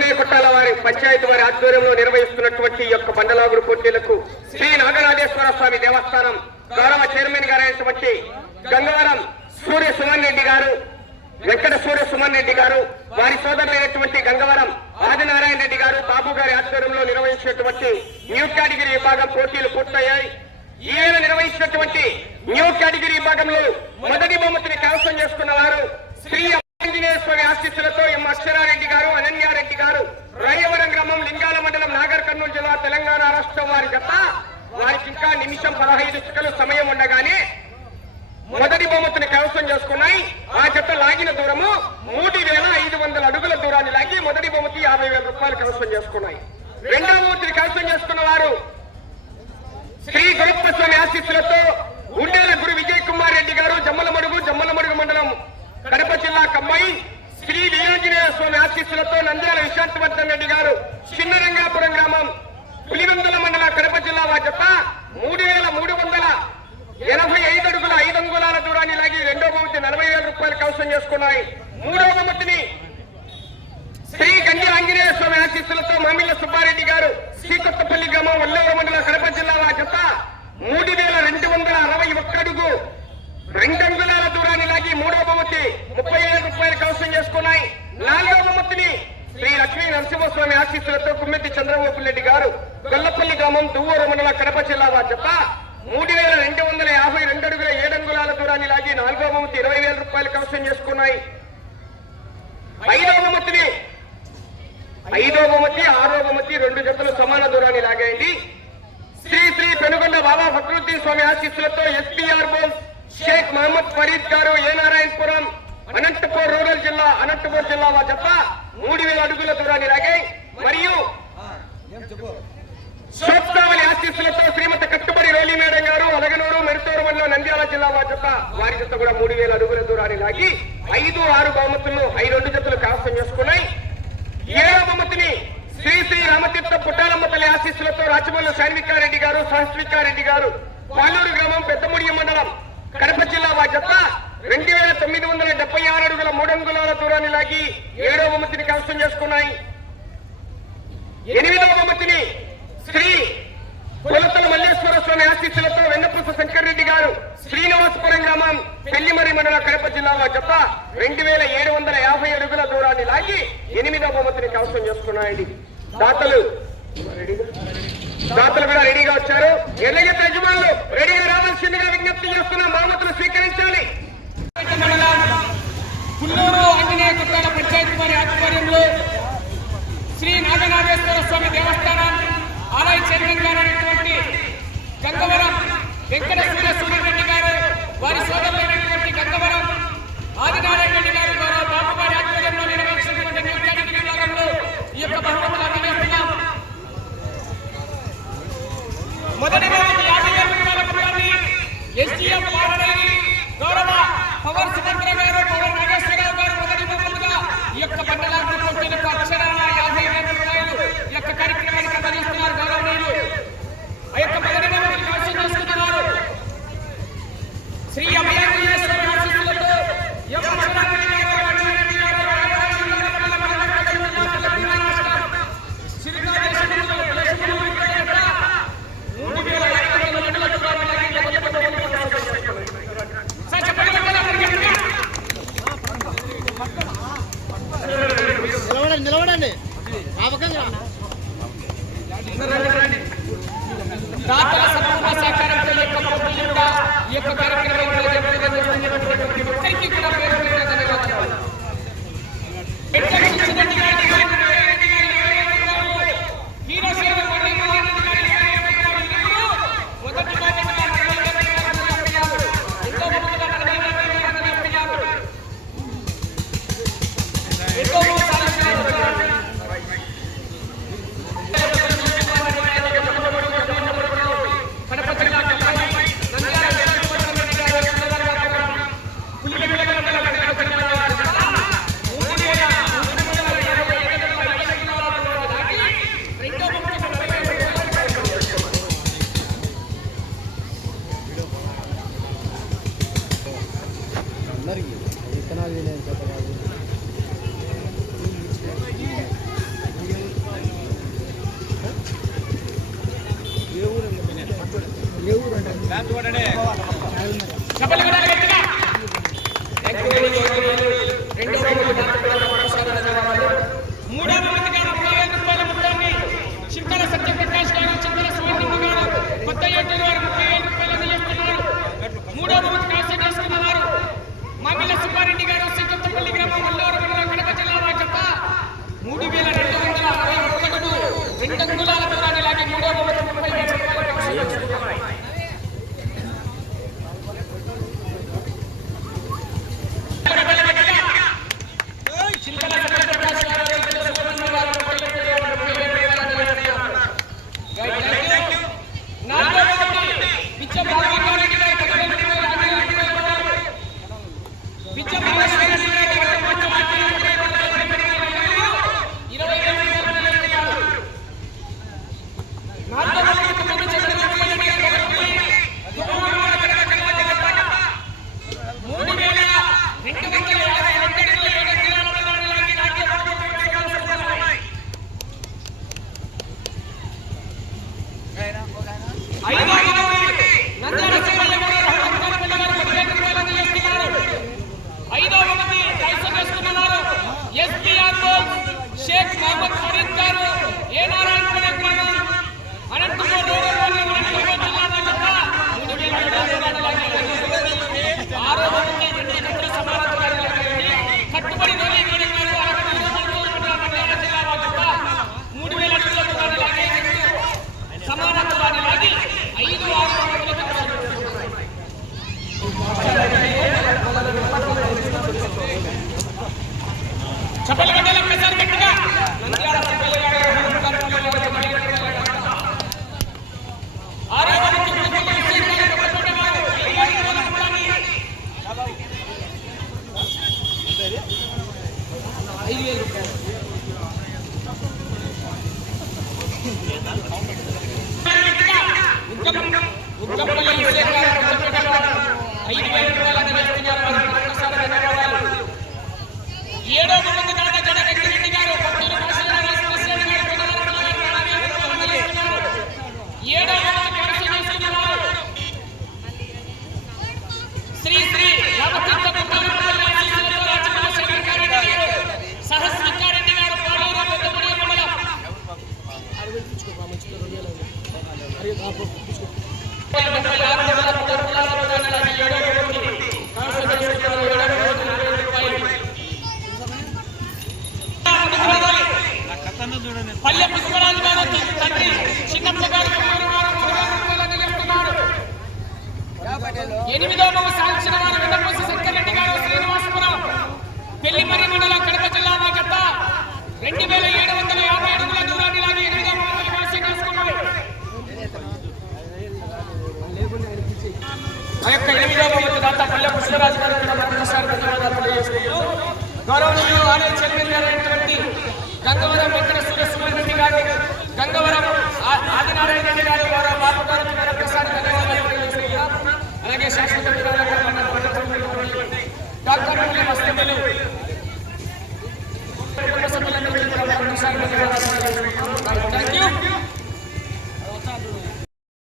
ఆంజనేయ కొట్టాల వారి పంచాయతీ వారి ఆధ్వర్యంలో నిర్వహిస్తున్నటువంటి ఈ యొక్క బండలాగుడు పోటీలకు శ్రీ నాగనాథేశ్వర స్వామి దేవస్థానం గౌరవ చైర్మన్ గారైనటువంటి గంగవరం సూర్య సుమన్ రెడ్డి గారు, వెంకట సూర్య సుమన్ రెడ్డి గారు, వారి సోదరులైనటువంటి గంగవరం ఆదినారాయణ రెడ్డి గారు, బాబు గారి ఆధ్వర్యంలో నిర్వహించినటువంటి న్యూ కేటగిరీ విభాగం పోటీలు పూర్తయ్యాయి. ఈయన నిర్వహించినటువంటి న్యూ కేటగిరీ విభాగంలో మొదటి బహుమతిని కైవసం చేసుకున్న వారు శ్రీ ఆంజనేయ స్వామి ఆశీస్సులతో ఎం అక్షరారెడ్డి గారు, అనన్యారెడ్డి గారు, రాయవరం గ్రామం, లింగాల మండలం, నాగర్ కర్నూలు జిల్లా, తెలంగాణ రాష్ట్రం వారి జత. వారికి ఇంకా నిమిషం 15 సెకన్లు సమయం ఉండగానే మొదటి బహుమతిని కైవసం చేసుకున్నాయి. ఆ జత లాగిన దూరము 3500 అడుగుల దూరాన్ని లాగి మొదటి బహుమతి 50,000 రూపాయలు కైవసం చేసుకున్నాయి. రెండవ బహుమతిని కైవసం చేసుకున్న వారు శ్రీ గురప్ప స్వామి ఆశీస్సులతో ఉండేల గురు విజయ్ కుమార్ రెడ్డి గారు, జమ్మలమడుగు మండలం, కడప జిల్లా కమ్మాయి. శ్రీ వీరాంజనేయ స్వామి ఆశీస్సులతో నంద్యాల విశాంతవర్ధన్ రెడ్డి గారు, చిన్నరంగాపురం గ్రామం, పులివెందుల మండల, కడప జిల్లా వారి జత 3385 అడుగుల 5 అంగుళాల దూరాన్ని లాగి రెండో బహుమతి 40,000 రూపాయలు కైవసం చేసుకున్నాయి. మూడవ బహుమతిని శ్రీ గంజి ఆంజనేయ స్వామి ఆశీస్సులతో మామిళ్ళ సుబ్బారెడ్డి గారు, శ్రీకొత్తపల్లి గ్రామం, వల్లూరు మండలం, కడప జిల్లా వారి జత 3261 అడుగు 2 అంగుళాల దూరాన్ని లాగి మూడవ బహుమతి 30,000 రూపాయలు కైవసం చేసుకున్నాయి. నాలుగవ బహుమతిని శ్రీ లక్ష్మీ నరసింహస్వామి ఆశీస్సులతో కుమ్మెత్తి చంద్రబాబురెడ్డి గారు, గొల్లపల్లి గ్రామం, దువ్వూరు మండలం, కడప జిల్లా వారి జత 3252 అడుగుల 7 అంగుళాల దూరాన్ని లాగి నాలుగవ బహుమతి 20,000 రూపాయలు కైవసం చేసుకున్నాయి. ఐదవ బహుమతి, ఆరో బహుమతి 2 జతలు సమాన దూరాన్ని లాగాయండి. శ్రీ పెనుగొండ బాబా ఫక్రుద్దీన్ స్వామి ఆశీస్సులతో ఎస్పీఆర్ బోల్ షేక్ మహమ్మద్ ఫరీద్ గారు, ఏ నారాయణపురం, అనంతపూర్ రూరల్ జిల్లా, అనంతపూర్ జిల్లా వారి జత 3000 అడుగుల దూరాన్ని లాగాయి. మరియు సోప్తావళి ఆశీస్సులతో శ్రీమతి కట్టుబడి రోలి మేడం గారు, అలగనూరు, మెరుతూరు మండలం, నంద్యాల జిల్లా వారి జత కూడా 3000 అడుగుల దూరాన్ని లాగి 5, 6 బహుమతులను 2 జతలు కైవసం చేసుకున్నాయి. 7వ బహుమతిని శ్రీ రామతీర్థ పుట్టాలమ్మ తల్లి ఆశీస్సులతో రాచమల్లు శాన్వికారెడ్డి గారు, సహస్వికారెడ్డి గారు, పాలూరు గ్రామం, పెద్దముడియ మండలం, కడప జిల్లా వారి జత 2976 అడుగుల 3 అంగుళాల దూరాన్ని లాగి 7వ బహుమతిని కైవసం చేసుకున్నాయి. 8వ బహుమతిని శ్రీ కొలతల మల్లేశ్వర స్వామి ఆశీస్సులతో వెన్నపూస శంకర్రెడ్డి గారు, శ్రీనివాసపురం గ్రామం, పెళ్లిమరి మండలం, కడప జిల్లా వారి జత 2750 అడుగుల దూరాన్ని లాగి 8వ బహుమతిని కైవసం చేసుకున్నాయండి. దాతలు కూడా రెడీగా వచ్చారు. ఎల్లయ్య యజమానులు రెడీగా రావాల్సిందిగా విజ్ఞప్తి చేస్తున్నాం. బహుమతులు స్వీకరించాలి. పుల్లూరు ఆంజనేయ కొట్టాల పంచాయతీ వారి ఆధ్వర్యంలో శ్రీ నాగనాథేశ్వర స్వామి దేవస్థానం ఆలయ చైర్మన్ గారైనటువంటి గంగవరం వెంకట సూర్యరెడ్డి గారు, వారి సోదరులైనటువంటి గంగవరం ఆదినారాయణ రెడ్డి గారు, బాబు గారి ఆధ్వర్యంలో నిర్వహించినటువంటి న్యూ కేటగిరీ విభాగంలో ఈ యొక్క బహుమతులు అందజేస్తున్నాం. మొదటి బహుమతి 50,000 రూపాయల మొత్తాన్ని ఎస్జీఎం గౌరవ పవర్ సుభద్ర గారు, పవర్ నాగేశ్వరరావు గారు మొదటి బహుమతిగా ఈ యొక్క బండలాగుడు పోటీలకు అక్షరాల 50,000 రూపాయలు ఈ యొక్క కార్యక్రమానికి అందజేస్తున్నారు గౌరవనీయులు. ఆ యొక్క మొదటి బహుమతిని కైవసం చేసుకున్నారు శ్రీ అభయాంజనేశ్వర ఆశీస్సులతో ఎం అక్షరారెడ్డి గారు, అన్యారెడ్డి గారు, నిలబడండి. దాతల సంపూర్ణ సహకారంతో ఈ యొక్క కార్యక్రమంలో ఒక్కరికి కూడా పేరు పులివెందుల పల్లె పుష్పరాజు గారు తండ్రి చిన్నప్ప గారు 8వ సాంక్షన్ వారు వెన్నపూసి శంకరెడ్డి గారు శ్రీనివాసపురం పెళ్లిమర్రి మండలం కడప జిల్లా మా జత 2750 అడుగుల దూరాన్ని లాగి 8వ స్థానానికి కైవసం చేసుకున్నారు. ఆ యొక్క 8వ దాత పల్లె పుష్పరాజు గారు కూడా మరొకసారి ధన్యవాదాలు తెలియజేస్తున్నాము. గౌరవనీయులు ఆలయ చైర్మన్ గారైనటువంటి గంగవరం వెంకట సురేశ్వరరెడ్డి గారు, గంగవరం ఆదినారాయణ రెడ్డి గారు, గౌరవ బాబు గారికి మరొకసారి ధన్యవాదాలు తెలియజేస్తున్నాము. అలాగే శాశ్వత డాక్టర్ మస్తమిలు కుటుంబ సభ్యులందరికీ మరొకసారి ధన్యవాదాలు తెలియజేస్తున్నాము.